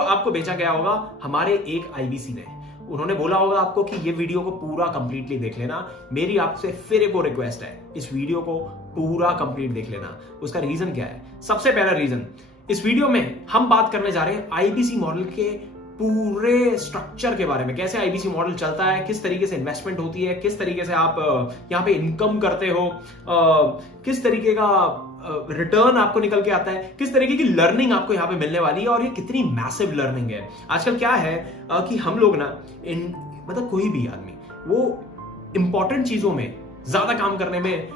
Video आपको भेजा गया होगा हमारे एक आईबीसी ने। उन्होंने बोला होगा आपको कि ये वीडियो को पूरा कंप्लीटली देख लेना। मेरी आपसे फिर एक और रिक्वेस्ट है, इस वीडियो को पूरा कंप्लीट देख लेना। उसका रीजन क्या है? सबसे पहला रीजन, इस वीडियो में हम बात करने जा रहे हैं आईबीसी मॉडल के पूरे स्ट्रक्चर के बारे में, कैसे आईबीसी मॉडल चलता है, किस तरीके से इन्वेस्टमेंट होती है, किस तरीके से आप यहाँ पे इनकम करते हो, किस तरीके का रिटर्न आपको निकल के आता है, किस तरीके की लर्निंग आपको यहाँ पे मिलने वाली है और ये कितनी मैसिव लर्निंग है। आजकल क्या है कि हम लोग ना मतलब कोई भी आदमी वो इंपॉर्टेंट चीजों में ज्यादा काम करने में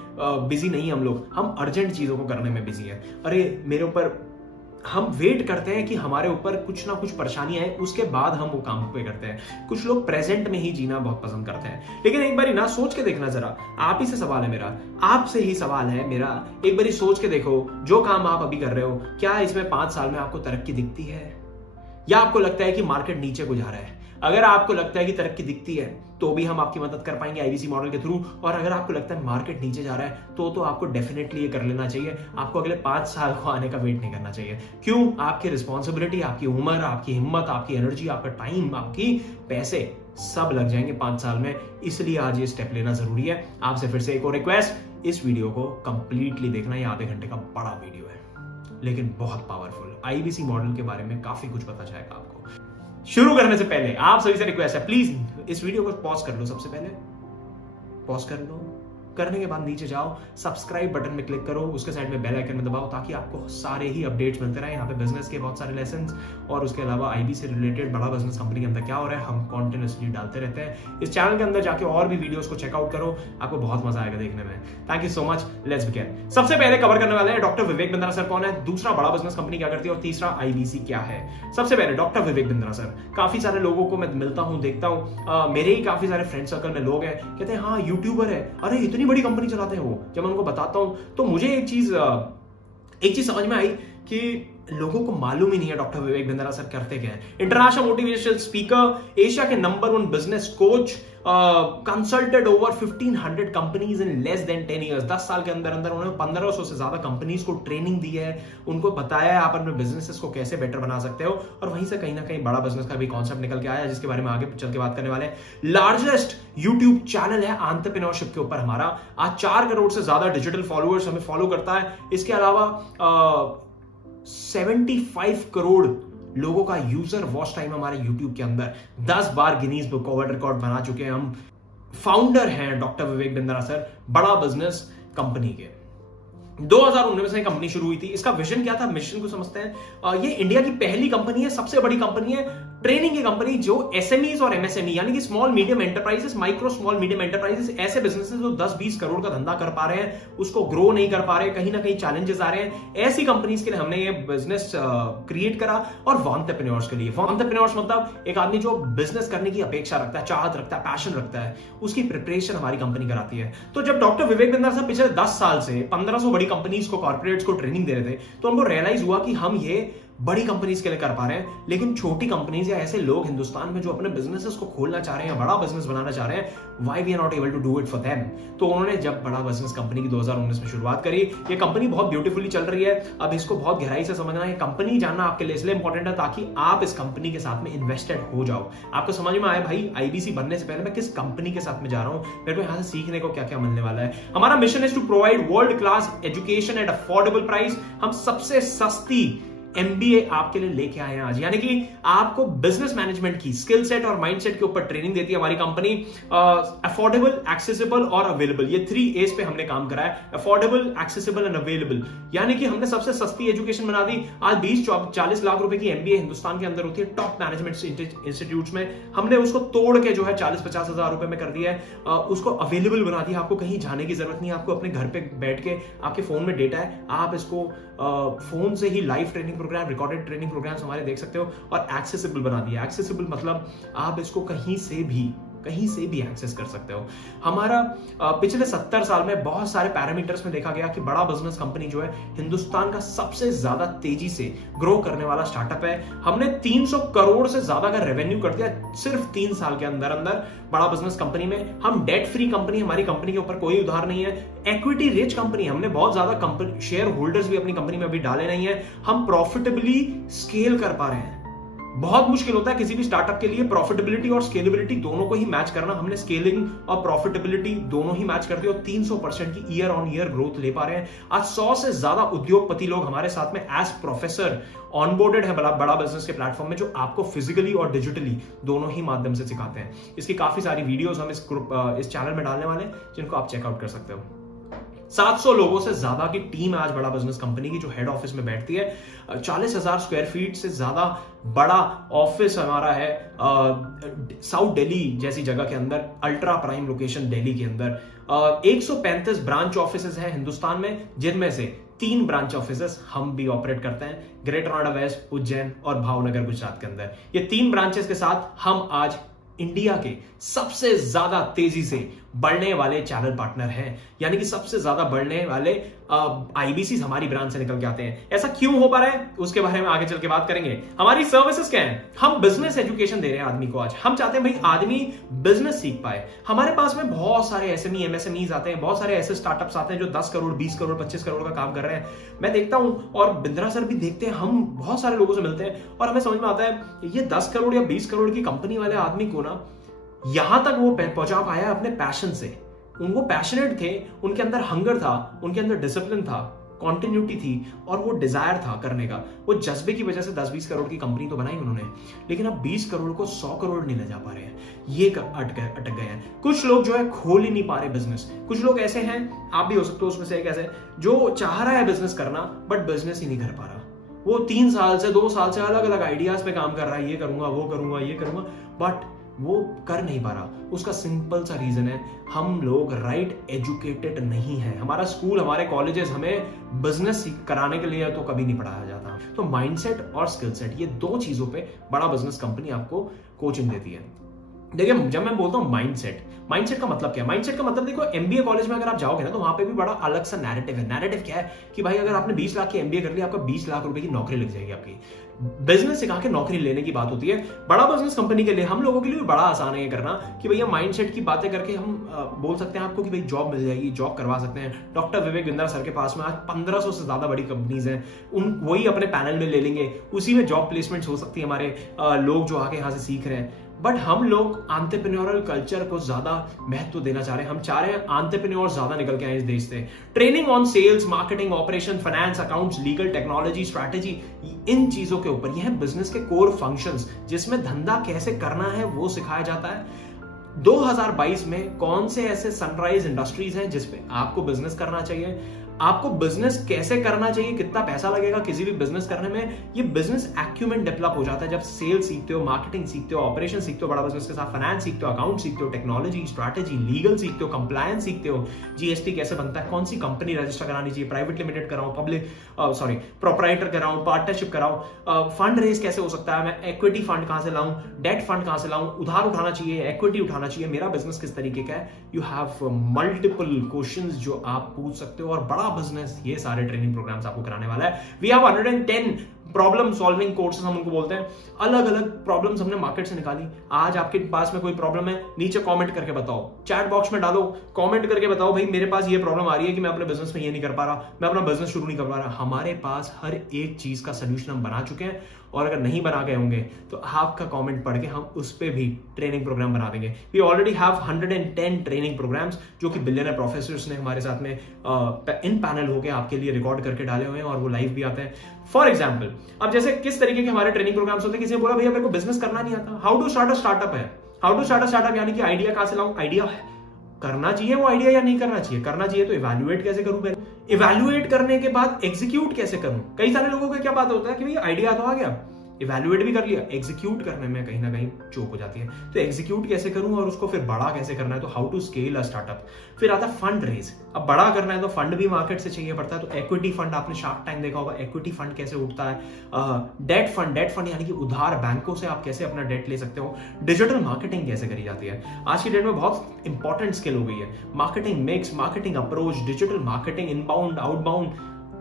बिजी नहीं है। हम अर्जेंट चीजों को करने में बिजी है। अरे मेरे ऊपर, हम वेट करते हैं कि हमारे ऊपर कुछ ना कुछ परेशानियां आए, उसके बाद हम वो काम पे करते हैं। कुछ लोग प्रेजेंट में ही जीना बहुत पसंद करते हैं। लेकिन एक बारी ना सोच के देखना जरा, आप ही से सवाल है मेरा, आपसे ही सवाल है मेरा, एक बारी सोच के देखो, जो काम आप अभी कर रहे हो, क्या इसमें 5 साल में आपको तरक्की दिखती है, या आपको लगता है कि मार्केट नीचे को जा रहा है? अगर आपको लगता है कि तरक्की दिखती है तो भी हम आपकी मदद कर पाएंगे आईबीसी मॉडल के थ्रू, और अगर आपको लगता है मार्केट नीचे जा रहा है तो आपको डेफिनेटली ये कर लेना चाहिए। आपको अगले 5 साल को आने का वेट नहीं करना चाहिए। क्यों? आपकी रिस्पॉन्सिबिलिटी, आपकी उम्र, आपकी हिम्मत, आपकी एनर्जी, आपका टाइम, आपकी पैसे सब लग जाएंगे 5 साल में। इसलिए आज ये स्टेप लेना जरूरी है। आपसे फिर से एक और रिक्वेस्ट, इस वीडियो को कंप्लीटली देखना। ये आधे घंटे का बड़ा वीडियो है लेकिन बहुत पावरफुल। आईबीसी मॉडल के बारे में काफी कुछ पता चलेगा आपको। शुरू करने से पहले आप सभी से रिक्वेस्ट है, प्लीज इस वीडियो को पॉज कर लो। सबसे पहले पॉज कर लो। करने के बाद नीचे जाओ, सब्सक्राइब बटन में क्लिक करो, उसके साइड में बेल आइकन में दबाओ ताकि आपको सारे ही अपडेट्स मिलते रहे। यहाँ पे बिजनेस के बहुत सारे लेसन्स और उसके अलावा आईबी से रिलेटेड बड़ा बिजनेस कंपनी के अंदर क्या हो रहा है, हम कॉन्टिन्यूसली डालते रहते हैं। इस चैनल के अंदर जाके और भी वीडियोस को चेकआउट करो, आपको बहुत मजा आएगा देखने में। Thank you so much. Let's begin. सबसे पहले कवर करने वाले हैं डॉक्टर विवेक बिंद्रा सर कौन है, दूसरा बड़ा बिजनेस कंपनी क्या करती है, और तीसरा आईबीसी क्या है। सबसे पहले डॉक्टर विवेक बिंद्रा सर, काफी सारे लोगों को मैं मिलता हूँ, देखता हूँ, मेरे ही काफी सारे फ्रेंड सर्कल में लोग हैं, कहते हैं हाँ यूट्यूबर है, अरे इतनी बड़ी कंपनी चलाते हैं वो। जब मैं उनको बताता हूं तो मुझे एक चीज समझ में आई कि लोगों को मालूम ही नहीं है डॉक्टर विवेक बिंद्रा सर करते क्या है। इंटरनेशनल मोटिवेशनल स्पीकर, एशिया के number 1 business coach, consulted over 1500 companies in less than 10 years. 10 साल के अंदर उन्होंने 1500 से ज्यादा कंपनीज को ट्रेनिंग दी है, उनको बताया है आप अपने बिजनेसेस को कैसे बेटर बना सकते हो, और वहीं से कहीं ना कहीं बड़ा बिजनेस का भी कॉन्सेप्ट निकल के आया जिसके बारे में आगे चल के बात करने वाले हैं। लार्जेस्ट यूट्यूब चैनल है एंटरप्रेन्योरशिप के ऊपर हमारा, आज 4 करोड़ से ज्यादा डिजिटल फॉलोअर्स हमें फॉलो करता है। इसके अलावा 75 करोड़ लोगों का यूजर वॉच टाइम हमारे YouTube के अंदर, 10 बार गिनीज बुक वर्ल्ड रिकॉर्ड बना चुके हैं हम। फाउंडर हैं डॉक्टर विवेक बिंद्रा सर बड़ा बिजनेस कंपनी के। 2019 में कंपनी शुरू हुई थी। इसका विजन क्या था, मिशन को समझते हैं। ये इंडिया की पहली कंपनी है, सबसे बड़ी कंपनी है, ट्रेनिंग की कंपनी, जो एसएमईज और एमएसएमई यानी कि small medium enterprises, micro small medium enterprises, ऐसे बिजनेसेस जो 10-20 करोड़ का धंधा कर पा रहे हैं, उसको ग्रो नहीं कर पा रहे, कहीं ना कहीं चैलेंजेस आ रहे हैं, ऐसी कंपनीज के लिए हमने ये बिजनेस क्रिएट करा। और एंटरप्रेन्योर्स के लिए, एंटरप्रेन्योर्स मतलब एक आदमी जो बिजनेस करने की अपेक्षा रखता है, चाहत रखता है, पैशन रखता है, उसकी प्रिपरेशन हमारी कंपनी कराती है। तो जब डॉक्टर विवेक बिंद्रा सर पिछले 10 साल से 1500 बड़ी कंपनीज को, कॉर्पोरेट्स को ट्रेनिंग दे रहे थे, तो उनको रियलाइज हुआ कि हम ये बड़ी कंपनीज के लिए कर पा रहे हैं, लेकिन छोटी कंपनीज या ऐसे लोग हिंदुस्तान में जो अपने बिजनेसेस को खोलना चाह रहे हैं, बड़ा बिजनेस बनाना चाह रहे हैं, why we are not able to do it for them. तो उन्होंने जब बड़ा बिजनेस कंपनी की 2019 में शुरुआत करी, ये कंपनी बहुत ब्यूटीफुली चल रही है। अब इसको बहुत गहराई से समझना है, कंपनी जानना आपके लिए इसलिए इंपॉर्टेंट है ताकि आप इस कंपनी के साथ में इन्वेस्टेड हो जाओ। आपको समझ में आए भाई आईबीसी बनने से पहले मैं किस कंपनी के साथ में जा रहा हूं, मेरे को यहां से सीखने को क्या क्या मिलने वाला है। हमारा mission is to provide world class education at affordable price. हम सबसे सस्ती एमबीए आपके लिए लेके आए हैं आज, यानी कि आपको बिजनेस मैनेजमेंट की स्किल सेट और माइंडसेट के ऊपर ट्रेनिंग देती है हमारी कंपनी। अफोर्डेबल, एक्सेसिबल और अवेलेबल, ये 3 A's पे हमने काम करा है। अफोर्डेबल, एक्सेसिबल एंड अवेलेबल, यानी कि हमने सबसे सस्ती एजुकेशन बना दी। आज 20-40 लाख रुपए की एमबीए हिंदुस्तान के अंदर होती है टॉप मैनेजमेंट इंस्टीट्यूट्स में, हमने उसको तोड़ के जो है 40-50 हजार रुपए में कर दिया है। उसको अवेलेबल बना दिया, आपको कहीं जाने की जरूरत नहीं है, आपको अपने घर पे बैठ के, आपके फोन में डेटा है, आप इसको फोन से ही live training program, recorded training programs हमारे देख सकते हो। और एक्सेसिबल बना दिया। एक्सेसिबल मतलब आप इसको कहीं से भी एक्सेस कर सकते हो। हमारा पिछले 70 साल में बहुत सारे पैरामीटर्स में देखा गया कि बड़ा बिजनेस कंपनी जो है हिंदुस्तान का सबसे ज्यादा तेजी से ग्रो करने वाला स्टार्टअप है। हमने 300 करोड़ से ज्यादा का रेवेन्यू कर दिया सिर्फ 3 साल के अंदर बड़ा बिजनेस कंपनी में। हम डेट फ्री कंपनी, हमारी कंपनी के ऊपर कोई उधार नहीं है। इक्विटी रिच कंपनी, हमने बहुत ज्यादा शेयर होल्डर्स भी अपनी कंपनी में अभी डाले नहीं है। हम प्रॉफिटेबली स्केल कर पा रहे हैं। बहुत मुश्किल होता है किसी भी स्टार्टअप के लिए प्रॉफिटेबिलिटी और स्केलेबिलिटी दोनों को ही मैच करना। हमने स्केलिंग और प्रॉफिटेबिलिटी दोनों ही मैच कर दी और 300% की ईयर ऑन ईयर ग्रोथ ले पा रहे हैं। आज 100 से ज्यादा उद्योगपति लोग हमारे साथ में एज प्रोफेसर ऑनबोर्डेड है बड़ा बिजनेस के प्लेटफॉर्म में, जो आपको फिजिकली और डिजिटली दोनों ही माध्यम से सिखाते हैं। इसकी काफी सारी वीडियोस हम इस चैनल में डालने वाले हैं, जिनको आप चेकआउट कर सकते हो। 700 लोगों से ज्यादा की टीम है आज बड़ा बिजनेस कंपनी की, जो हेड ऑफिस में बैठती है। 40,000 स्क्वायर फीट से ज्यादा बड़ा ऑफिस हमारा है साउथ दिल्ली जैसी जगह के अंदर, अल्ट्रा प्राइम लोकेशन दिल्ली के अंदर। 135 ब्रांच ऑफिसेज हैं हिंदुस्तान में, जिनमें से 3 ब्रांच ऑफिसेस हम भी ऑपरेट करते हैं, ग्रेटर नोएडा वेस्ट, उज्जैन और भावनगर गुजरात के अंदर। ये 3 ब्रांचेस के साथ हम आज इंडिया के सबसे ज्यादा तेजी से बढ़ने वाले चैनल पार्टनर हैं, यानी कि सबसे ज्यादा बढ़ने वाले आईबीसी हमारी ब्रांच से निकल के आते हैं। ऐसा क्यों हो पा रहा है उसके बारे में आगे चल के बात करेंगे। हमारी सर्विसेज क्या है? हम बिजनेस एजुकेशन दे रहे हैं आदमी को। आज हम चाहते हैं भाई आदमी बिजनेस सीख पाए। हमारे पास में बहुत सारे एसएमई एमएसएमईज आते हैं, बहुत सारे ऐसे स्टार्टअप्स आते हैं जो 10 करोड़ 20 करोड़ 25 करोड़ का काम कर रहे हैं। मैं देखता हूं और बिंद्रा सर भी देखते हैं, हम बहुत सारे लोगों से मिलते हैं और हमें समझ में आता है ये 10 करोड़ या 20 करोड़ की कंपनी वाले आदमी को ना यहां तक वो पहुंचा पाया अपने पैशन से। उनको पैशनेट थे, उनके अंदर हंगर था, उनके अंदर डिसिप्लिन था, कॉन्टिन्यूटी थी और वो डिजायर था करने का। वो जज्बे की वजह से 10-20 करोड़ की कंपनी तो बनाई उन्होंने, लेकिन अब 20 करोड़ को 100 करोड़ नहीं ले जा पा रहे हैं। ये अटक गए हैं। कुछ लोग जो है खोल ही नहीं पा रहे बिजनेस। कुछ लोग ऐसे हैं, आप भी हो सकते हो उसमें से एक ऐसे, जो चाह रहा है बिजनेस करना बट बिजनेस ही नहीं कर पा रहा। वो 3 साल से 2 साल से अलग अलग आइडियाज पे काम कर रहा है, ये करूंगा वो करूंगा ये करूंगा, बट वो कर नहीं पा रहा। उसका सिंपल सा रीजन है, हम लोग राइट एजुकेटेड नहीं है। हमारा स्कूल, हमारे कॉलेजेस हमें बिजनेस कराने के लिए तो कभी नहीं पढ़ाया जाता। तो माइंडसेट और स्किल सेट, ये 2 चीजों पे बड़ा बिजनेस कंपनी आपको कोचिंग देती है। देखिए, जब मैं बोलता हूं माइंडसेट का मतलब क्या है? माइंडसेट का मतलब देखो, एमबीए कॉलेज में अगर आप जाओगे ना तो वहां पे भी बड़ा अलग सा नैरेटिव है। नैरेटिव क्या है कि भाई अगर आपने 20 लाख की एमबीए कर लिया, आपका 20 लाख रुपए की नौकरी लग जाएगी आपकी। बिजनेस सिखा के नौकरी लेने की बात होती है। बड़ा बिजनेस कंपनी के लिए, हम लोगों के लिए भी बड़ा आसान है ये करना कि भैया माइंडसेट की बातें करके हम बोल सकते हैं आपको कि भाई जॉब मिल जाएगी, जॉब करवा सकते हैं। डॉक्टर विवेक बिंद्रा सर के पास में आज 1500 से ज्यादा बड़ी कंपनीज हैं, वही अपने पैनल में ले लेंगे, उसी में जॉब प्लेसमेंट हो सकती है हमारे लोग जो आके यहाँ से सीख रहे हैं। बट हम लोग एंटरप्रेन्योरल कल्चर को ज्यादा महत्व देना चाह रहे हैं। हम चाह रहे हैं एंटरप्रेन्योर ज्यादा निकल के आए इस देश से। Training on sales, marketing, operation, finance, accounts, legal, technology, strategy, इन चीजों के ऊपर, यह है बिजनेस के कोर फंक्शंस, जिसमें धंधा कैसे करना है वो सिखाया जाता है। 2022 में कौन से ऐसे सनराइज इंडस्ट्रीज हैं जिसपे आपको बिजनेस करना चाहिए, आपको बिजनेस कैसे करना चाहिए, कितना पैसा लगेगा किसी भी बिजनेस करने में। ये बिजनेस एक्यूमेंट डेवलप हो जाता है जब सेल्स सीखते हो, मार्केटिंग सीखते हो, ऑपरेशन सीखते हो बड़ा बिजनेस के साथ, फाइनेंस सीखते हो, अकाउंट सीखते हो, टेक्नोलॉजी, स्ट्रैटेजी, लीगल सीखते हो, कंप्लायंस सीखते हो, जीएसटी कैसे बनता है, कौन सी कंपनी रजिस्टर करानी चाहिए, प्राइवेट लिमिटेड कराऊं, प्रोप्राइटर कराऊं, पार्टनरशिप कराऊं, फंड रेज कैसे हो सकता है, मैं इक्विटी फंड कहां से लाऊं, डेट फंड कहां से लाऊं, उधार उठाना चाहिए, इक्विटी उठाना चाहिए, मेरा बिजनेस किस तरीके का है। यू हैव मल्टीपल क्वेश्चंस जो आप पूछ सकते हो, और बड़ा बिजनेस ये सारे ट्रेनिंग प्रोग्राम्स आपको कराने वाला है। We have 110 problem solving courses, हम उनको बोलते हैं। अलग अलग प्रॉब्लम्स हमने मार्केट से निकाली। आज आपके पास में कोई प्रॉब्लम है, नीचे कमेंट करके बताओ, चैट बॉक्स में डालो, कमेंट करके बताओ भाई मेरे पास ये प्रॉब्लम आ रही है कि मैं अपने बिजनेस में ये नहीं कर पा रहा, मैं अपना बिजनेस शुरू नहीं कर पा रहा। हमारे पास हर एक चीज का सोल्यूशन हम बना चुके हैं, और अगर नहीं बना गए होंगे तो आपका कमेंट पढ़ के हम उस पे भी ट्रेनिंग प्रोग्राम बना देंगे। We already have 110 training programs जो कि बिलियनर प्रोफेसर्स ने हमारे साथ में इन पैनल होके आपके लिए रिकॉर्ड करके डाले हुए हैं, और वो लाइव भी आते हैं। फॉर एग्जाम्पल, अब जैसे किस तरीके के हमारे ट्रेनिंग प्रोग्राम्स होते हैं, किसी ने बोला भैया मेरे को बिजनेस करना नहीं आता, how to start a startup है। How to start a startup यानी कि आइडिया कहां से लाऊं, आइडिया करना चाहिए वो आइडिया या नहीं करना चाहिए, करना चाहिए तो इवैल्यूएट कैसे करूं, पहले इवैल्यूएट करने के बाद एग्जीक्यूट कैसे करूं। कई सारे लोगों को क्या बात होता है कि भाई आइडिया तो आ गया, इवैल्यूएट भी कर लिया, एग्जीक्यूट करने में कहीं ना कहीं चूक हो जाती है। तो एग्जीक्यूट कैसे करूं और उसको फिर बड़ा कैसे करना है, तो how to scale a startup. फिर आता है फंड रेज। अब बड़ा करना है तो फंड भी मार्केट से चाहिए पड़ता है, तो इक्विटी फंड, आपने शार्क टैंक देखा होगा, इक्विटी फंड कैसे उठता है। डेट फंड यानी कि उधार, बैंकों से आप कैसे अपना डेट ले सकते हो। डिजिटल मार्केटिंग कैसे करी जाती है, आज की डेट में बहुत इंपॉर्टेंट स्किल हो गई है। Marketing mix, marketing approach, digital marketing, inbound, outbound,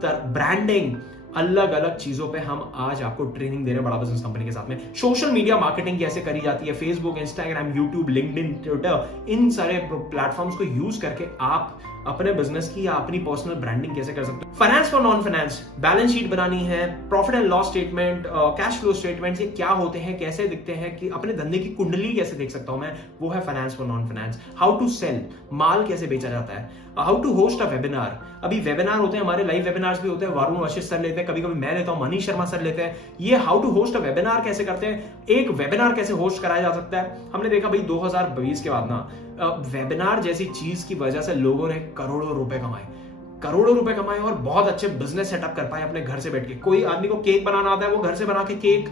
branding, अलग अलग चीजों पे हम आज आपको ट्रेनिंग दे रहे हैं बड़ा बिजनेस कंपनी के साथ में। सोशल मीडिया मार्केटिंग कैसे करी जाती है, Facebook, Instagram, YouTube, LinkedIn, Twitter, इन सारे प्लेटफॉर्म्स को यूज करके आप अपने बिजनेस की या अपनी पर्सनल ब्रांडिंग कैसे कर सकते हो। Finance for non finance, balance sheet बनानी है, profit and loss statement, cash flow statement, ये क्या होते हैं, कैसे दिखते हैं, कि अपने धंधे की कुंडली कैसे देख सकता हूं मैं, वो है finance for non finance. How to sell, माल कैसे बेचा जाता है, how to host a webinar. अभी वेबिनार होते हैं, हमारे लाइव वेबिनार्स भी होते हैं, वरुण वशिष्ठ सर लेते हैं, कभी कभी मैं लेता हूं, मनीष शर्मा सर लेते हैं। ये how to host a webinar कैसे करते हैं, एक वेबिनार कैसे होस्ट कराया जा सकता है। हमने देखा भाई 2020 के बाद ना वेबिनार जैसी चीज की वजह से लोगों ने करोड़ों रुपए कमाए और बहुत अच्छे बिजनेस सेटअप कर पाए अपने घर से बैठ के। कोई आदमी को केक बनाना आता है, वो घर से बना के केक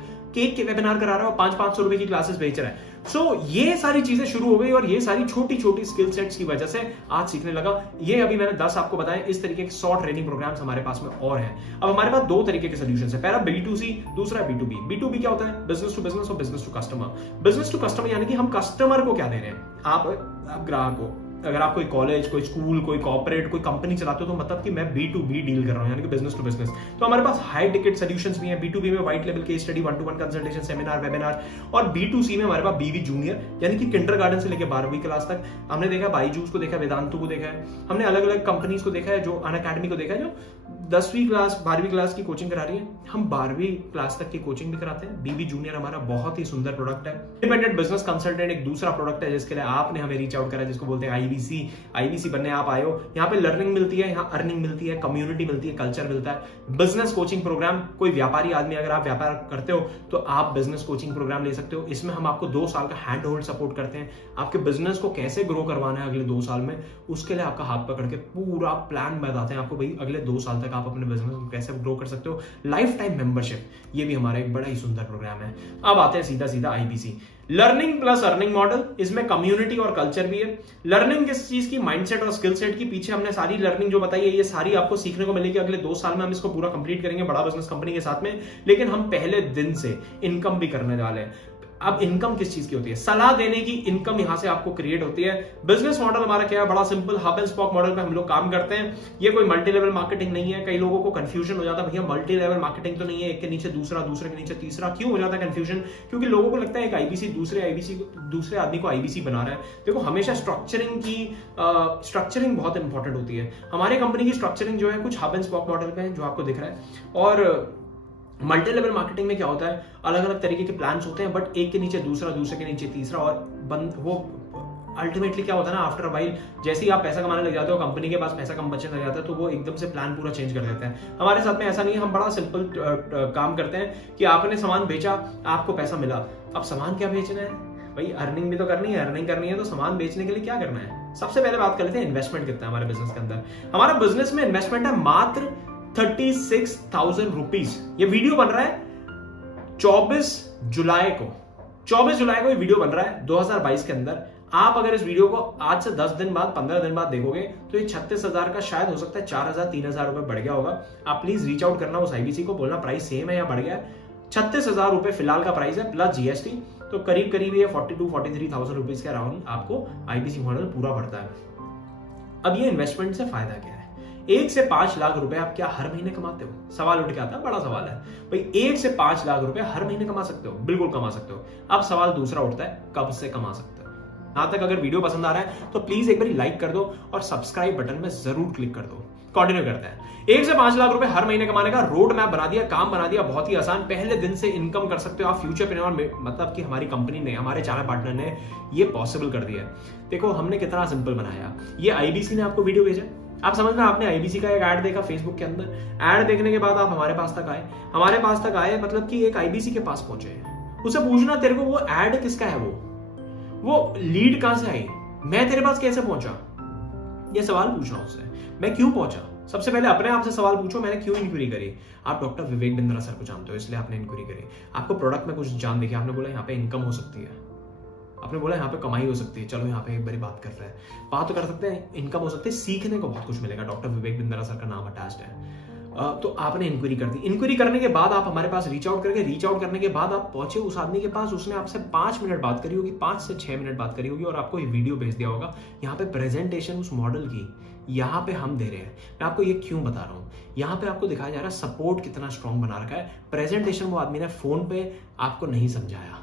के वेबिनार करा रहा है और 500-500 रुपए की क्लासेस बेच रहा है। सो ये सारी चीजें शुरू हो गई और ये सारी छोटी छोटी स्किल सेट्स की वजह से आज सीखने लगा। ये अभी मैंने 10 आपको बताए, इस तरीके के 100 ट्रेनिंग प्रोग्राम्स हमारे पास में और हैं। अब हमारे पास 2 तरीके के सोल्यूशन है, पहला B2C, दूसरा B2B। B2B क्या होता है, बिजनेस टू बिजनेस और business to customer. Business to customer यानी कि हम कस्टमर को क्या दे रहे हैं, आप ग्राहक को। अगर आप कोई कॉलेज, कोई स्कूल, कोई कॉर्पोरेट, कोई कंपनी चलाते हो तो मतलब कि मैं B2B डील कर रहा हूं, यानी कि बिजनेस टू बिजनेस। तो हमारे पास हाई टिकट सॉल्यूशंस भी हैं। B2B में white level case study, 1-to-1 consultation, seminar, webinar. और B2C में हमारे पास BV जूनियर यानी कि किंडरगार्टन से लेकर 12वीं क्लास तक। हमने देखा बाईजूस को देखा, वेदांतु को देखा है, हमने अलग अलग कंपनीज को देखा है, जो अनअकैडमी को देखा है, जो 10वीं क्लास 12वीं क्लास की कोचिंग करा रही है। हम 12वीं क्लास तक की कोचिंग भी कराते हैं। BV जूनियर हमारा बहुत ही सुंदर प्रोडक्ट है। इंडिपेंडेंट बिजनेस कंसल्टेंट एक दूसरा प्रोडक्ट है जिसके लिए आपने हमें रीच आउट करा, जिसको बोलते हैं IBC बनने आप आए हो। यहाँ पे लर्निंग मिलती है, यहाँ अर्निंग मिलती है, कम्युनिटी मिलती है, कल्चर मिलता है। बिजनेस कोचिंग प्रोग्राम, कोई व्यापारी आदमी अगर आप व्यापार करते हो तो आप बिजनेस कोचिंग प्रोग्राम ले सकते हो। इसमें हम आपको 2 साल का हैंड होल्ड सपोर्ट करते हैं। आपके बिजनेस को कैसे ग्रो करवाना है अगले 2 साल में, उसके लिए आपका हाथ पकड़ के पूरा प्लान बताते हैं आपको। भाई अगले 2 साल तक आप अपने बिजनेस को कैसे ग्रो कर सकते हो। लाइफ टाइम मेंबरशिप, ये भी हमारा एक बड़ा ही सुंदर प्रोग्राम है। अब आते हैं सीधा सीधा IBC, learning plus earning model. इसमें कम्युनिटी और कल्चर भी है। लर्निंग किस चीज की, माइंडसेट और स्किल सेट की। पीछे हमने सारी लर्निंग जो बताई है, ये सारी आपको सीखने को मिलेगी। अगले 2 साल में हम इसको पूरा कंप्लीट करेंगे बड़ा बिजनेस कंपनी के साथ में। लेकिन हम पहले दिन से इनकम भी करने वाले हैं। अब इनकम किस चीज की होती है, सलाह देने की इनकम यहां से आपको क्रिएट होती है। बिजनेस मॉडल हमारा क्या है, बड़ा simple, hub and spoke model पे हम लोग काम करते हैं। ये कोई मल्टी लेवल मार्केटिंग नहीं है। कई लोगों को कंफ्यूजन हो जाता है, भैया मल्टी लेवल मार्केटिंग तो नहीं है, एक के नीचे दूसरा, दूसरे के नीचे तीसरा। क्यों हो जाता है कंफ्यूजन, क्योंकि लोगों को लगता है एक IBC दूसरे आदमी को IBC बना रहा है। देखो हमेशा स्ट्रक्चरिंग बहुत इंपॉर्टेंट होती है। हमारे कंपनी की स्ट्रक्चरिंग जो है कुछ हब एंड स्पॉक मॉडल पे है, जो आपको दिख रहा है। और मल्टी लेवल मार्केटिंग में क्या होता है, अलग अलग तरीके के प्लान्स होते हैं, बट एक के नीचे दूसरा, दूसरे के नीचे तीसरा। और वो अल्टीमेटली क्या होता है ना, आफ्टर वाइल जैसे ही आप पैसा कमाने लग जाते हो, कंपनी के पास पैसा कम बचने लग जाता है, तो वो एकदम से प्लान पूरा चेंज कर देते हैं। हमारे साथ में ऐसा नहीं है। हम बड़ा सिंपल काम करते हैं कि आपने सामान बेचा, आपको पैसा मिला। अब सामान क्या बेचना है भाई, अर्निंग भी तो करनी है। अर्निंग करनी है तो सामान बेचने के लिए क्या करना है। सबसे पहले बात कर लेते हैं इन्वेस्टमेंट कितना है हमारे बिजनेस के अंदर। हमारा बिजनेस में इन्वेस्टमेंट है मात्र 36,000 रुपीज। ये वीडियो बन रहा है 24 जुलाई को। 24 जुलाई को ये वीडियो बन रहा है 2022 के अंदर। आप अगर इस वीडियो को आज से 10 दिन बाद, 15 दिन बाद देखोगे तो ये 36,000 का शायद हो सकता है 4,000 3,000 रुपए बढ़ गया होगा। आप प्लीज रीच आउट करना उस IBC को, बोलना प्राइस सेम है या बढ़ गया है। 36,000 रुपए फिलहाल का प्राइस है प्लस GST, तो करीब करीब ये 42-43,000 रुपीज के अराउंड आपको IBC मॉडल पूरा पड़ता है। अब ये इन्वेस्टमेंट से फायदा क्या है, 1 से 5 लाख रुपए आप क्या हर महीने कमाते हो? सवाल उठ के आता है, बड़ा सवाल है भाई। 1 से 5 लाख रुपए हर महीने कमा सकते हो? बिल्कुल कमा सकते हो। अब सवाल दूसरा उठता है, कब से कमा सकते हो? यहां तक अगर वीडियो पसंद आ रहा है तो प्लीज एक बार लाइक कर दो और सब्सक्राइब बटन में जरूर क्लिक कर दो। कंटिन्यू करते हैं। 1 से 5 लाख रुपए हर महीने कमाने का रोड मैप बना दिया, काम बना दिया, बहुत ही आसान। पहले दिन से इनकम कर सकते हो आप। फ्यूचरप्रेन्योर मतलब कि हमारी कंपनी ने, हमारे चैनल पार्टनर ने ये पॉसिबल कर दिया। देखो हमने कितना सिंपल बनाया। ये IBC ने आपको वीडियो भेजा, आप समझना, आपने IBC का एक ऐड देखा फेसबुक के अंदर, ऐड देखने के बाद आप हमारे पास तक आए। हमारे पास तक आए मतलब कि एक IBC के पास पहुंचे। उससे पूछना तेरे को वो ऐड किसका है, वो लीड कहां से आई, मैं तेरे पास कैसे पहुंचा, ये सवाल पूछना उससे। मैं क्यों पहुंचा, सबसे पहले अपने आप से सवाल पूछो, मैंने क्यों इंक्वायरी करी। आप डॉक्टर विवेक बिंद्रा सर को जानते हो इसलिए आपने इंक्वायरी करी। आपको प्रोडक्ट में कुछ जान देखी, आपने बोला यहाँ पे इनकम हो सकती है, आपने बोला यहाँ पे कमाई हो सकती है, चलो यहाँ पे एक बारी बात कर रहे हैं, बात तो कर सकते हैं, इनकम हो सकती है, सीखने को बहुत कुछ मिलेगा। डॉक्टर विवेक बिंद्रा सर का नाम अटैच्ड है। तो आपने इंक्वायरी कर दी। इंक्वायरी करने के बाद आप हमारे पास रीच आउट करने के बाद आप पहुंचे उस आदमी के पास, उसने आपसे 5 मिनट बात करी होगी, 5 से 6 मिनट बात करी होगी और आपको ये वीडियो भेज दिया होगा। यहाँ पे प्रेजेंटेशन उस मॉडल की यहाँ पे हम दे रहे हैं। मैं आपको ये क्यों बता रहा हूँ, यहाँ पे आपको दिखाया जा रहा है सपोर्ट कितना स्ट्रॉन्ग बना रखा है। प्रेजेंटेशन वो आदमी ने फोन पे आपको नहीं समझाया,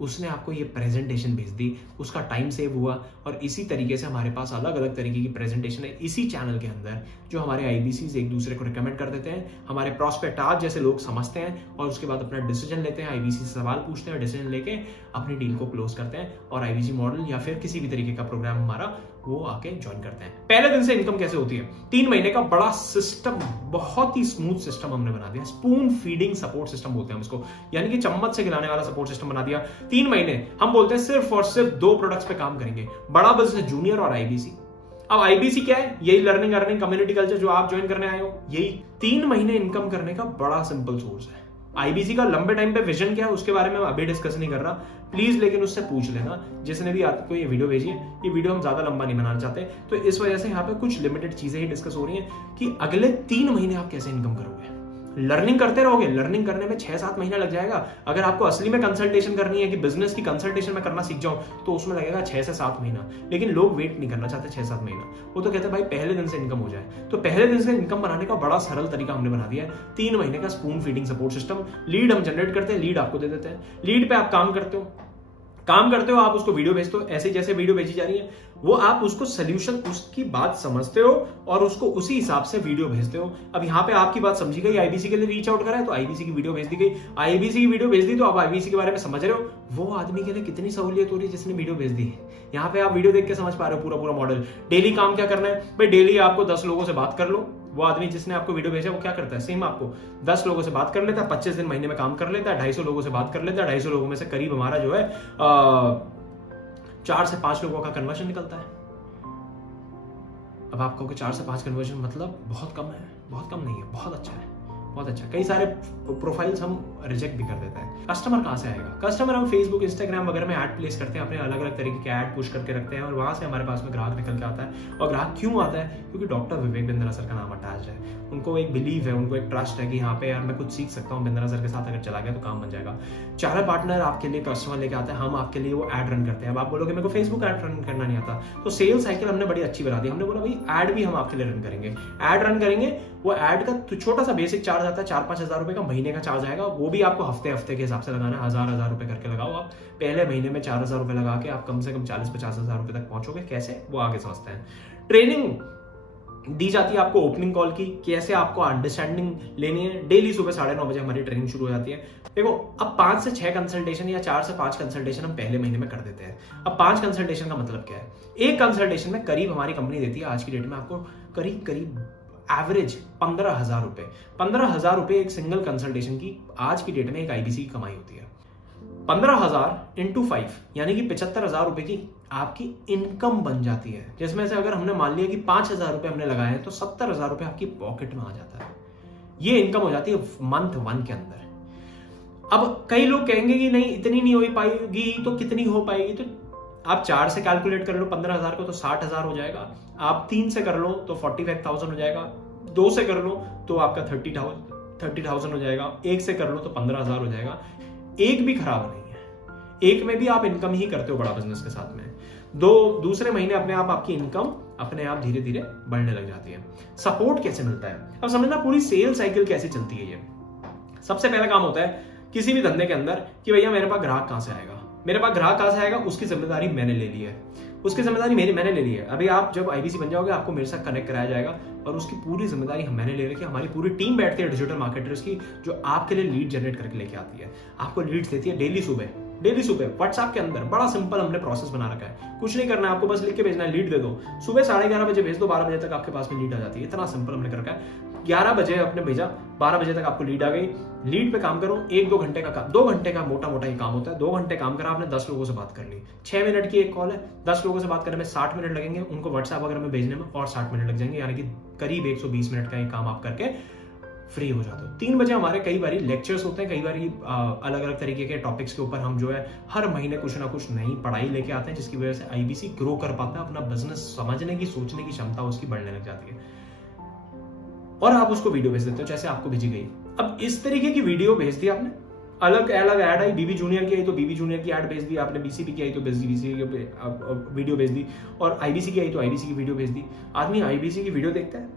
उसने आपको ये प्रेजेंटेशन भेज दी, उसका टाइम सेव हुआ। और इसी तरीके से हमारे पास अलग अलग तरीके की प्रेजेंटेशन है इसी चैनल के अंदर, जो हमारे आईबीसीज एक दूसरे को रिकमेंड कर देते हैं, हमारे प्रॉस्पेक्ट आप जैसे लोग समझते हैं और उसके बाद अपना डिसीजन लेते हैं, आईबीसी से सवाल पूछते हैं, डिसीजन लेके अपनी डील को क्लोज करते हैं और आईबीसी मॉडल या फिर किसी भी तरीके का प्रोग्राम हमारा वो आके ज्वाइन करते हैं। पहले दिन से इनकम कैसे होती है? 3 महीने का बड़ा सिस्टम, बहुत ही स्मूथ सिस्टम हमने बना दिया। स्पून फीडिंग सपोर्ट सिस्टम बोलते हैं हम इसको, यानी कि चम्मच से खिलाने वाला सपोर्ट सिस्टम बना दिया। 3 महीने हम बोलते हैं सिर्फ और सिर्फ 2 प्रोडक्ट्स पे काम करेंगे, बड़ा बिजनेस जूनियर और आईबीसी। अब आईबीसी क्या है? यही लर्निंग अर्निंग कम्युनिटी कल्चर जो आप ज्वाइन करने आए हो, यही 3 महीने इनकम करने का बड़ा सिंपल सोर्स है। आईबीसी का लंबे टाइम पे विजन क्या है उसके बारे में अभी डिस्कस नहीं कर रहा, प्लीज लेकिन उससे पूछ लेना जिसने भी आपको ये वीडियो भेजी है। ये वीडियो हम ज्यादा लंबा नहीं बनाना चाहते, तो इस वजह से यहाँ पे कुछ लिमिटेड चीजें ही डिस्कस हो रही हैं कि अगले 3 महीने आप कैसे इनकम करोगे। लर्निंग करते रहोगे, लर्निंग करने में 6-7 महीना लग जाएगा। अगर आपको असली में कंसल्टेशन करनी है कि बिजनेस की कंसल्टेशन में करना सीख जाओ, तो उसमें लगेगा 6 से 7 महीना। लेकिन लोग वेट नहीं करना चाहते 6-7 महीना, वो तो कहते हैं भाई पहले दिन से इनकम हो जाए। तो पहले दिन से इनकम बनाने का बड़ा सरल तरीका हमने बना दिया है, 3 महीने का spoon feeding support system. Lead हम जनरेट करते हैं, लीड आपको दे देते हैं, लीड पे आप काम करते हो, आप उसको वीडियो भेजते हो, ऐसे जैसे वीडियो भेजी जा रही है वो आप उसको सोल्यूशन, उसकी बात समझते हो और उसको उसी हिसाब से वीडियो भेजते हो। अब यहाँ पे आपकी बात समझी गई, आईबीसी के लिए रीच आउट करा है तो आईबीसी की वीडियो भेज दी गई, आईबीसी की वीडियो भेज दी तो आप आईबीसी के बारे में समझ रहे हो। वो आदमी के लिए कितनी सहूलियत हो रही है जिसने वीडियो भेज दी है। यहाँ पे आप वीडियो देख के समझ पा रहे हो पूरा मॉडल। डेली काम क्या करना है भाई? डेली आपको 10 लोगों से बात कर लो। वो आदमी जिसने आपको वीडियो भेजा वो क्या करता है? सेम आपको 10 लोगों से बात कर लेता है, 25 दिन महीने में काम कर लेता है, 250 लोगों से बात कर लेता है। 250 लोगों में से करीब हमारा जो है 4 से 5 लोगों का कन्वर्जन निकलता है। अब आप कहोगे 4 से 5 कन्वर्जन मतलब बहुत कम है? बहुत कम नहीं है, बहुत अच्छा है, बहुत अच्छा। कई सारे प्रोफाइल्स हम रिजेक्ट भी कर देते हैं। कस्टमर कहां से आएगा? कस्टमर हम फेसबुक, इंस्टाग्राम वगैरह में ऐड प्लेस करते हैं, अपने अलग अलग तरीके के ऐड पुश करके रखते हैं और वहां से हमारे पास में ग्राहक निकल के आता है। और ग्राहक क्यों आता है? क्योंकि डॉक्टर विवेक बिंद्रा सर का नाम अटैच है। उनको एक बिलीव है, उनको एक ट्रस्ट है कि यहाँ पे यार मैं कुछ सीख सकता हूँ, बिंद्रा सर के साथ अगर चला गया तो काम बन जाएगा। चारा पार्टनर आपके लिए कस्टमर लेके आता है, हम आपके लिए वो ऐड रन करते हैं। अब आप बोलोगे मेरे को फेसबुक ऐड रन करना नहीं आता, तो सेल साइकिल हमने बड़ी अच्छी बना दी। हमने बोला भाई ऐड भी हम आपके लिए रन करेंगे, ऐड रन करेंगे। वो ऐड का तो छोटा सा बेसिक चार्ज आता है, 4-5 हजार रुपए का महीने का चार्ज आएगा। वो भी आपको हफ्ते के हिसाब से लगाना है, 1000 रुपए करके लगाओ। आप पहले महीने में 4000 रुपए लगा के आप कम से कम 40-50 हजार रुपए तक पहुंचोगे। कैसे? वो आगे समझते हैं। ट्रेनिंग दी जाती है आपको ओपनिंग कॉल की, कैसे आपको अंडरस्टैंडिंग लेनी है। डेली सुबह 9:30 बजे हमारी ट्रेनिंग शुरू हो जाती है। देखो अब 5 से 6 कंसल्टेशन या 4 से 5 कंसल्टेशन हम पहले महीने में कर देते हैं। अब 5 कंसल्टेशन का मतलब क्या है? एक कंसल्टेशन में करीब हमारी कंपनी देती है आज की डेट में आपको करीब एवरेज 15,000 रुपए। 15,000 रुपए एक सिंगल कंसल्टेशन की आज की डेट में एक आईबीसी की कमाई होती है। 15,000 इंटू 5 यानी कि 75,000 रुपए की आपकी इनकम बन जाती है, जिसमें से अगर हमने मान लिया कि 5,000 रुपए हमने लगाए तो 70,000 रुपए आपकी पॉकेट में आ जाता है। ये इनकम हो जाती है मंथ 1 के अंदर। अब कई लोग कहेंगे कि नहीं इतनी नहीं हो पाएगी, तो कितनी हो पाएगी? तो आप 4 से कैलकुलेट कर लो 15,000 को तो 60,000 हो जाएगा। आप 3 से कर लो तो 45,000 हो जाएगा। 2 से कर लो तो आपका 30,000 हो जाएगा। 1 से कर लो तो 15,000 हो जाएगा। एक भी खराब नहीं है, एक में भी आप इनकम ही करते हो बड़ा बिजनेस के साथ में। दूसरे महीने अपने आप आपकी इनकम अपने आप धीरे धीरे बढ़ने लग जाती है। सपोर्ट कैसे मिलता है? अब समझना पूरी सेल साइकिल कैसे चलती है। ये सबसे पहला काम होता है किसी भी धंधे के अंदर कि भैया मेरे पास ग्राहक कहां से आएगा, मेरे पास ग्राहक कहां से आएगा, उसकी जिम्मेदारी मैंने ले ली है, उसकी जिम्मेदारी मैंने ले ली है। अभी आप जब आईबीसी बन जाओगे आपको मेरे साथ कनेक्ट कराया जाएगा और उसकी पूरी जिम्मेदारी मैंने ले रखी है। हमारी पूरी टीम बैठती है डिजिटल मार्केटर्स की, जो आपके लिए लीड जनरेट करके लेके आती है, आपको लीड्स देती है डेली सुबह व्हाट्सएप के अंदर। बड़ा सिंपल हमने प्रोसेस बना रखा है, कुछ नहीं करना है, आपको बस लिख के भेजना है, लीड दे दो। सुबह 11:30 बजे भेज दो, 12 बजे तक आपके पास में लीड आ जाती है। इतना सिंपल हमने कर रखा है। 11 बजे आपने भेजा, 12 बजे तक आपको लीड आ गई। लीड पे काम करो, 1-2 घंटे का काम, 2 घंटे का मोटा ही काम होता है। 2 घंटे काम करा आपने, 10 लोगों से बात कर ली। 6 मिनट की एक कॉल है, 10 लोगों से बात करने में 60 मिनट लगेंगे, उनको व्हाट्सएप वगैरह में भेजने में और 60 मिनट लग जाएंगे, यानी कि करीब 120 मिनट का ये काम आप करके फ्री हो जाते हो। 3 बजे हमारे कई बारी लेक्चर्स होते हैं, कई बारी अलग अलग तरीके के टॉपिक्स के ऊपर हम जो है हर महीने कुछ ना कुछ नई पढ़ाई लेके आते हैं, जिसकी वजह से आईबीसी ग्रो कर पाता है, अपना बिजनेस समझने की, सोचने की क्षमता उसकी बढ़ने लग जाती है और आप उसको वीडियो भेज देते हो जैसे आपको भेजी गई। अब इस तरीके की वीडियो भेज दी आपने, अलग अलग ऐड आई, बीबी जूनियर की आई तो बीबी जूनियर की ऐड भेज दी आपने, बीसीपी की आई तो बीसीपी की वीडियो भेज दी, और आईबीसी की आई तो आईबीसी की वीडियो भेज दी। आदमी आईबीसी की वीडियो देखता है,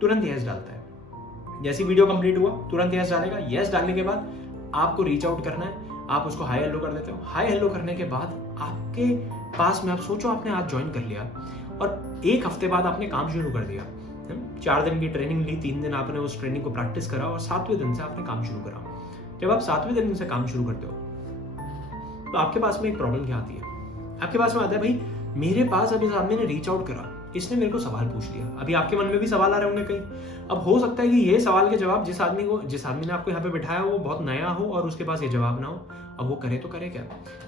तुरंत यस डालता है। जैसी वीडियो कंप्लीट हुआ तुरंत यस डालेगा। यस डालने के बाद आपको रीच आउट करना है, आप उसको हाई हेलो कर देते हो। हाई हेलो करने के बाद आपके पास में, आप सोचो आपने आज ज्वाइन कर लिया और 1 हफ्ते बाद आपने काम शुरू कर दिया। 4 दिन की ट्रेनिंग ली, 3 दिन आपने उस ट्रेनिंग को प्रैक्टिस करा और 7वें दिन से आपने काम शुरू करा। जब आप 7वें दिन से काम शुरू करते हो तो आपके पास में एक प्रॉब्लम क्या आती है? आपके पास में आता है, भाई मेरे पास अभी इस आदमी ने रीच आउट करा, इसने मेरे को सवाल पूछ लिया। अभी आपके मन में भी सवाल आ रहे होंगे कई। अब हो सकता है कि ये सवाल के जवाब जिस आदमी ने आपको यहाँ पे बिठाया वो बहुत नया हो और उसके पास ये जवाब ना हो। अब वो करे तो करे क्या?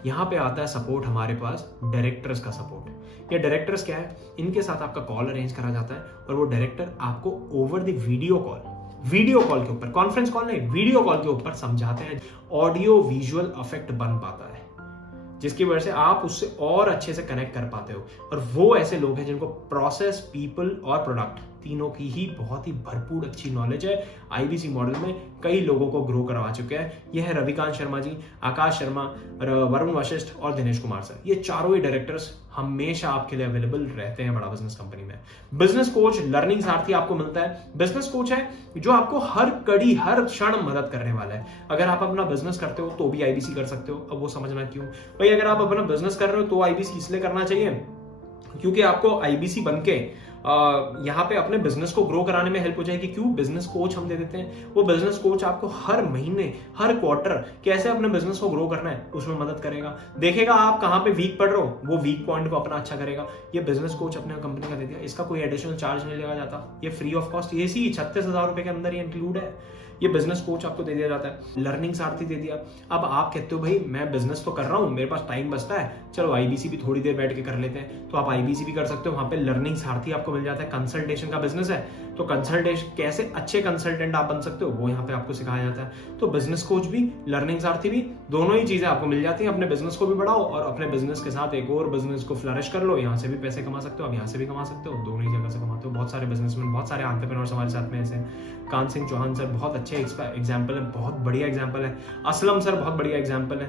यहाँ पे आता है सपोर्ट हमारे पास, डायरेक्टर्स का सपोर्ट। ये डायरेक्टर्स क्या है? इनके साथ आपका कॉल अरेंज करा जाता है और वो डायरेक्टर आपको ओवर द वीडियो कॉल के ऊपर, कॉन्फ्रेंस कॉल नहीं, वीडियो कॉल के ऊपर समझाते हैं। ऑडियो विजुअल इफेक्ट बन पाता है जिसकी वजह से आप उससे और अच्छे से कनेक्ट कर पाते हो। और वो ऐसे लोग हैं जिनको प्रोसेस, पीपल और प्रोडक्ट तीनों की ही बहुत ही भरपूर अच्छी नॉलेज है। आईबीसी मॉडल में कई लोगों को ग्रो करवा चुके हैं। ये है रविकांत शर्मा जी, आकाश शर्मा, वरुण वशिष्ठ और दिनेश कुमार सर। ये चारों ही डायरेक्टर्स हमेशा आपके लिए अवेलेबल रहते हैं बड़ा बिजनेस कंपनी में। बिजनेस कोच, लर्निंग सारथी आपको मिलता है। बिजनेस कोच है जो आपको हर कड़ी, हर क्षण मदद करने वाला है। अगर आप अपना बिजनेस करते हो तो भी आईबीसी कर सकते हो। अब वो समझना क्यों भाई? अगर आप अपना बिजनेस कर रहे हो तो आईबीसी इसलिए करना चाहिए क्योंकि आपको आईबीसी बनके यहाँ पे अपने बिजनेस को ग्रो कराने में हेल्प हो जाएगी। क्यों? बिजनेस कोच हम दे देते हैं। वो बिजनेस कोच आपको हर महीने, हर क्वार्टर कैसे अपने बिजनेस को ग्रो करना है उसमें मदद करेगा। देखेगा आप कहाँ पे वीक पड़ रहे हो, वो वीक पॉइंट को अपना अच्छा करेगा। ये बिजनेस कोच अपने कंपनी का दे दिया, इसका कोई एडिशनल चार्ज नहीं लगा जाता, ये फ्री ऑफ कॉस्ट, ये 36,000 रुपए के अंदर ये इंक्लूड है। ये बिजनेस कोच आपको दे दिया जाता है। लर्निंग सारथी दे दिया। अब आप कहते हो भाई मैं बिजनेस तो कर रहा हूं, मेरे पास टाइम बचता है, चलो आईबीसी भी थोड़ी देर बैठ के कर लेते हैं, तो आप आईबीसी भी कर सकते हो। वहां पे लर्निंग सारथी आपको मिल जाता है। कंसल्टेशन का बिजनेस है तो कंसल्टेशन, कैसे अच्छे कंसल्टेंट आप बन सकते हो वो यहाँ पे आपको सिखाया जाता है। तो बिजनेस कोच भी, लर्निंग सारथी भी, दोनों ही चीजें आपको मिल जाती हैं। अपने बिजनेस को भी बढ़ाओ और अपने बिजनेस के साथ एक और बिजनेस को फ्लरिश कर लो। यहाँ से भी पैसे कमा सकते हो, आप यहाँ से भी कमा सकते हो, दोनों ही जगह से कमाते हो। बहुत सारे बिजनेसमैन, बहुत सारे एंटरप्रेन्योर्स हमारे साथ में ऐसे हैं। कान सिंह चौहान सर बहुत अच्छे एग्जाम्पल है, बहुत बढ़िया एग्जाम्पल है। असलम सर बहुत बढ़िया एग्जाम्पल है।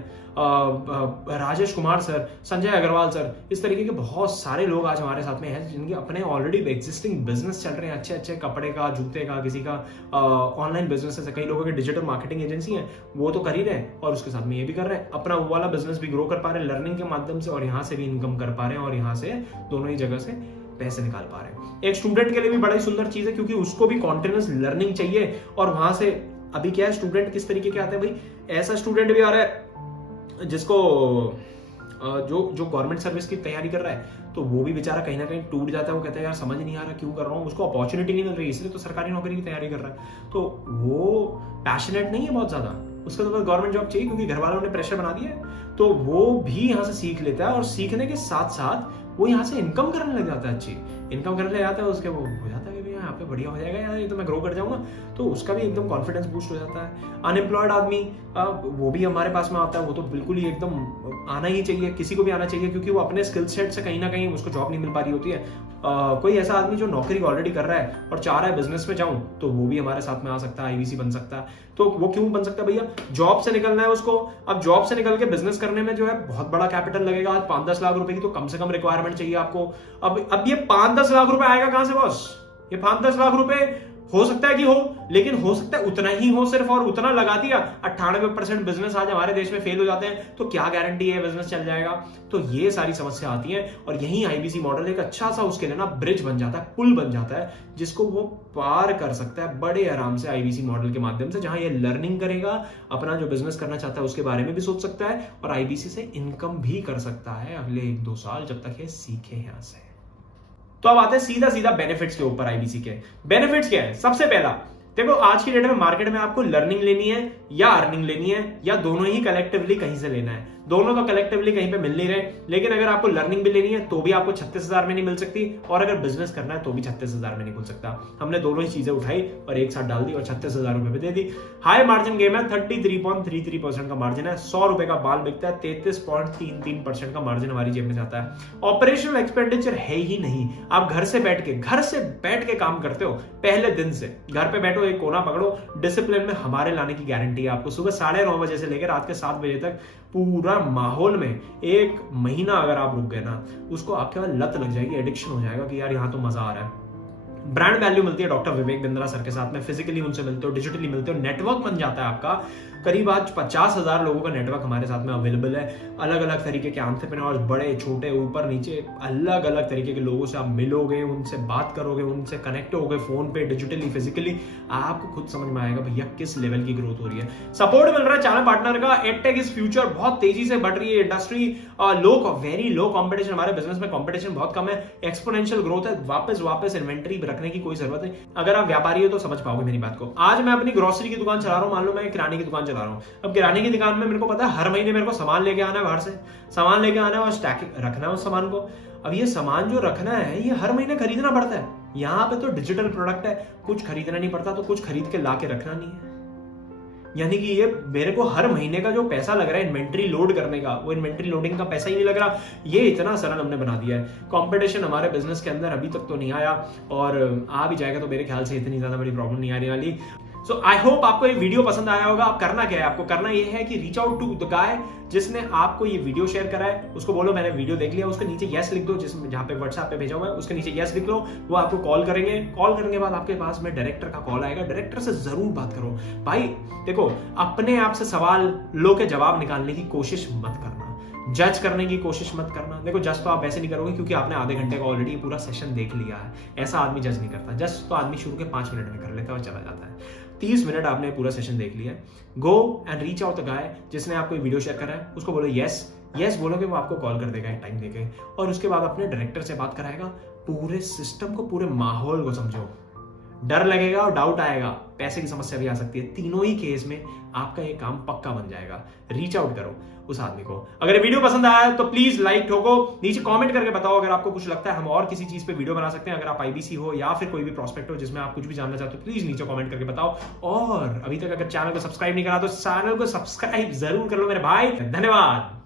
राजेश कुमार सर, संजय अग्रवाल सर, इस तरीके के बहुत सारे लोग आज हमारे साथ में हैं जिनके अपने ऑलरेडी एग्जिस्टिंग बिजनेस चल रहे हैं, अच्छे अच्छे कपड़े का, जूते का, किसी का ऑनलाइन बिजनेस है। कई लोगों की डिजिटल मार्केटिंग एजेंसी है, वो तो कर ही रहे हैं और उसके साथ में ये भी कर रहे हैं। अपना वो वाला बिजनेस भी ग्रो कर पा रहे हैं लर्निंग के माध्यम से और यहाँ से भी इनकम कर पा रहे हैं और यहाँ से दोनों ही जगह से पैसे निकाल पा रहे हैं। एक स्टूडेंट के लिए भी बड़ा ही सुंदर चीज है क्योंकि उसको भी कॉन्टिन्यूअस लर्निंग चाहिए। और वहां से अभी क्या है, स्टूडेंट किस तरीके के आते हैं भाई? ऐसा स्टूडेंट भी आ रहा है जिसको जो गवर्नमेंट सर्विस की तैयारी कर रहा है तो वो भी बेचारा कहीं ना कहीं टूट जाता है। वो कहता है यार समझ नहीं आ रहा क्यों कर रहा हूँ, उसको अपॉर्चुनिटी नहीं मिल रही इसलिए तो सरकारी नौकरी की तैयारी कर रहा है। तो वो पैशनेट नहीं है बहुत ज्यादा, उसको तो बस गवर्नमेंट जॉब चाहिए क्योंकि घर वालों ने प्रेशर बना दिया है। तो वो भी यहाँ से सीख लेता है और सीखने के साथ साथ वो यहाँ से इनकम करने लग जाता है, अच्छी इनकम करने लग जाता है। उसके वो हो जाता है कि यहाँ पे बढ़िया हो जाएगा यार, ये तो मैं ग्रो कर जाऊंगा, तो उसका भी एकदम कॉन्फिडेंस बूस्ट हो जाता है। अनएम्प्लॉयड आदमी वो भी हमारे पास में आता है, वो तो बिल्कुल ही एकदम आना ही चाहिए, किसी को भी आना चाहिए क्योंकि वो अपने स्किल सेट से कहीं ना कहीं उसको जॉब नहीं मिल पा रही होती है। कोई ऐसा आदमी जो नौकरी ऑलरेडी कर रहा है और चाह रहा है बिजनेस में जाऊं तो वो भी हमारे साथ में आ सकता है, आईबीसी बन सकता है। तो वो क्यों बन सकता है भैया? जॉब से निकलना है उसको। अब जॉब से निकल के बिजनेस करने में जो है बहुत बड़ा कैपिटल लगेगा। आज 5-10 लाख रुपए की तो कम से कम रिक्वायरमेंट चाहिए आपको। अब ये 5-10 लाख रुपए आएगा कहां से बॉस? ये 5-10 लाख रुपए हो सकता है कि हो, लेकिन हो सकता है उतना ही हो सिर्फ, और उतना लगा दिया। 98% बिजनेस आज हमारे देश में फेल हो जाते हैं, तो क्या गारंटी है बिजनेस चल जाएगा? तो ये सारी समस्या आती है और यही आईबीसी मॉडल एक अच्छा सा उसके लिए ना ब्रिज बन जाता है, पुल बन जाता है, जिसको वो पार कर सकता है बड़े आराम से आईबीसी मॉडल के माध्यम से, जहां ये लर्निंग करेगा, अपना जो बिजनेस करना चाहता है उसके बारे में भी सोच सकता है और आईबीसी से इनकम भी कर सकता है अगले 1-2 साल जब तक ये सीखे यहां से। तो अब आते हैं सीधा बेनिफिट्स के ऊपर। आईबीसी के बेनिफिट्स क्या है? सबसे पहला देखो, आज की डेट में मार्केट में आपको लर्निंग लेनी है या अर्निंग लेनी है या दोनों ही कलेक्टिवली कहीं से लेना है। दोनों तो कलेक्टिवली कहीं पे मिल नहीं रहे, लेकिन अगर आपको लर्निंग भी लेनी है तो भी आपको 36,000 में नहीं मिल सकती, और अगर बिजनेस करना है तो भी 36,000 में नहीं खुल सकता। हमने दोनों ही चीजें उठाई और एक साथ डाल दी और 36,000 रुपए पे दे दी। हाई मार्जिन गेम है, 33.33% का मार्जिन है, 100 रुपए का बाल बिकता है, 33.33% का मार्जिन हमारी जेब में जाता है। ऑपरेशनल एक्सपेंडिचर है ही नहीं, आप घर से बैठ के काम करते हो। पहले दिन से घर पे बैठो, एक कोना पकड़ो, डिसिप्लिन में हमारे लाने की गारंटी है आपको। सुबह 9:30 बजे से लेकर रात के 7 बजे तक पूरा माहौल में 1 महीना अगर आप रुक गए ना, उसको आपके बाद लत लग जाएगी, एडिक्शन हो जाएगा कि यार यहाँ तो मजा आ रहा है। ब्रांड वैल्यू मिलती है डॉक्टर विवेक बिंद्रा सर के साथ में, फिजिकली उनसे मिलते हो, डिजिटली मिलते हो, नेटवर्क बन जाता है आपका। करीब आज 50,000 लोगों का नेटवर्क हमारे साथ में अवेलेबल है। अलग अलग तरीके के एंटरप्रेन्योर्स, बड़े छोटे ऊपर नीचे अलग अलग तरीके के लोगों से आप मिलोगे, उनसे बात करोगे, उनसे कनेक्ट होगे फोन पे, डिजिटली, फिजिकली। आपको खुद समझ में आएगा भैया किस लेवल की ग्रोथ हो रही है। सपोर्ट मिल रहा है चैनल पार्टनर का। एडटेक इज फ्यूचर, बहुत तेजी से बढ़ रही है इंडस्ट्री। वेरी लो कंपटीशन, हमारे बिजनेस में कंपटीशन बहुत कम है, एक्सपोनेंशियल ग्रोथ है। वापस इन्वेंटरी रखने की कोई जरूरत नहीं। अगर आप व्यापारी हो तो समझ पाओगे मेरी बात को। आज मैं अपनी ग्रोसरी की दुकान चला रहा हूं, मान लो मैं किराने की दुकान चला रहा हूं। अब किराने की दुकान में मेरे को पता है हर महीने मेरे को सामान लेके आना है, बाहर से सामान लेके आना है और स्टैक रखना है उस सामान को। अब ये सामान जो रखना है ये हर महीने खरीदना पड़ता है। यहाँ पे तो डिजिटल प्रोडक्ट है, कुछ खरीदना नहीं पड़ता, तो कुछ खरीद के लाके रखना नहीं है। यानी कि ये मेरे को हर महीने का जो पैसा लग रहा है इन्वेंट्री लोड करने का, वो इन्वेंट्री लोडिंग का पैसा ही नहीं लग रहा। ये इतना सरल हमने बना दिया है। कंपटीशन हमारे बिजनेस के अंदर अभी तक तो नहीं आया, और आ भी जाएगा तो मेरे ख्याल से इतनी ज्यादा बड़ी प्रॉब्लम नहीं आने वाली। सो आई होप आपको ये वीडियो पसंद आया होगा। आप करना क्या है, आपको करना ये है कि reach out to the guy जिसने आपको ये वीडियो शेयर करा है। उसको बोलो मैंने वीडियो देख लिया, उसके नीचे यस लिख दो, जिसमें जहां पे व्हाट्सएप पे भेजा हुआ है उसके नीचे यस लिख लो। वो आपको कॉल करेंगे, कॉल करने के बाद आपके पास में डायरेक्टर का कॉल आएगा। डायरेक्टर से जरूर बात करो। भाई देखो, अपने आप से सवाल लो के जवाब निकालने की कोशिश मत करना, जज करने की कोशिश मत करना। देखो, जज तो आप वैसे नहीं करोगे क्योंकि आपने आधे घंटे का ऑलरेडी पूरा सेशन देख लिया है। ऐसा आदमी जज नहीं करता। जज तो आदमी शुरू के 5 मिनट में कर लेता है और चला जाता है। 30 मिनट आपने पूरा सेशन देख लिया है। Go and reach out the guy जिसने आपको वीडियो शेयर करा है। उसको बोलो यस बोलोगे, वो आपको कॉल कर देगा टाइम देके, और उसके बाद अपने डायरेक्टर से बात कराएगा। पूरे सिस्टम को, पूरे माहौल को समझो। डर लगेगा और डाउट आएगा, पैसे की समस्या भी आ सकती है। तीनों ही केस में आपका ये काम पक्का बन जाएगा। रीच आउट करो उस आदमी को। अगर ये वीडियो पसंद आया है तो प्लीज लाइक ठोको, नीचे कमेंट करके बताओ अगर आपको कुछ लगता है हम और किसी चीज पे वीडियो बना सकते हैं। अगर आप आईबीसी हो या फिर कोई भी प्रोस्पेक्ट हो जिसमें आप कुछ भी जानना चाहते हो, प्लीज नीचे कमेंट करके बताओ। और अभी तक अगर चैनल को सब्सक्राइब नहीं करा तो चैनल को सब्सक्राइब जरूर कर लो मेरे भाई। धन्यवाद।